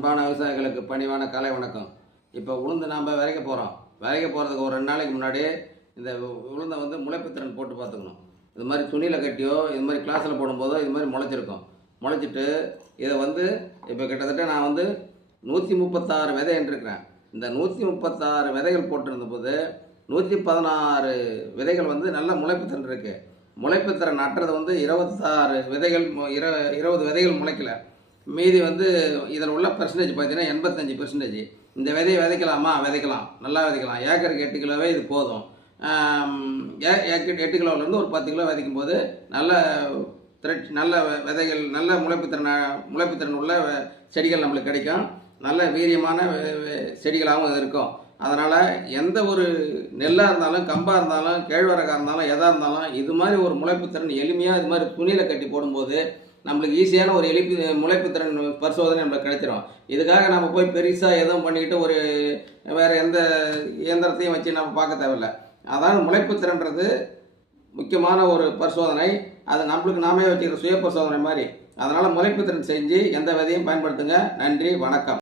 அன்பான விவசாயிகளுக்கு பணிவான காலை வணக்கம். இப்போ உளுந்து நாம் விதைக்க போகிறோம். விதைக்க போகிறதுக்கு ஒரு 2 நாளைக்கு முன்னாடி இந்த உளுந்தை வந்து முளைப்புத்திறன் போட்டு பார்த்துக்கணும். இது மாதிரி துணியில் கட்டியோ இது மாதிரி கிளாஸில் போடும்போதோ இது மாதிரி முளைச்சிருக்கும். முளைச்சிட்டு இதை வந்து இப்போ கிட்டத்தட்ட நான் வந்து 136 விதை என்றிருக்கிறேன். இந்த 136 விதைகள் போட்டிருந்தபோது 116 விதைகள் வந்து நல்ல முளைப்புத்திறன் இருக்குது. முளைப்புத்திறன் நட்டுறது வந்து 26 விதைகள் 20 விதைகள் முளைக்கல. மீதி வந்து இதில் உள்ள பர்சன்டேஜ் பார்த்தீங்கன்னா 85%. இந்த விதையை விதைக்கலாமா? விதைக்கலாம், நல்லா விதைக்கலாம். ஏக்கருக்கு 8 கிலோவே இது போதும். 8 கிலோவிலேருந்து ஒரு 10 கிலோ விதைக்கும் போது நல்ல நல்ல விதைகள், நல்ல முளைப்புத்திறன் உள்ள செடிகள் நம்மளுக்கு கிடைக்கும். நல்ல வீரியமான செடிகளாகவும் இது இருக்கும். அதனால் எந்த ஒரு நெல்லாக இருந்தாலும், கம்பாக இருந்தாலும், கேழ்வரகாக இருந்தாலும், எதாக இருந்தாலும் இது மாதிரி ஒரு முளைப்புத்திறன் எளிமையாக இது மாதிரி துணியில் கட்டி போடும்போது நம்மளுக்கு ஈஸியான ஒரு முளைப்புத்திறன் பரிசோதனை நம்மளுக்கு கிடைச்சிடும். இதுக்காக நம்ம போய் பெருசாக எதுவும் பண்ணிக்கிட்டு ஒரு வேறு எந்த இயந்திரத்தையும் வச்சு நம்ம பார்க்க தேவையில்லை. அதான் முளைப்புத்திறன்றது முக்கியமான ஒரு பரிசோதனை. அது நம்மளுக்கு நாமே வச்சுக்கிற சுய பரிசோதனை மாதிரி. அதனால் முளைப்புத்திறன் செஞ்சு எந்த விதையும் பயன்படுத்துங்க. நன்றி, வணக்கம்.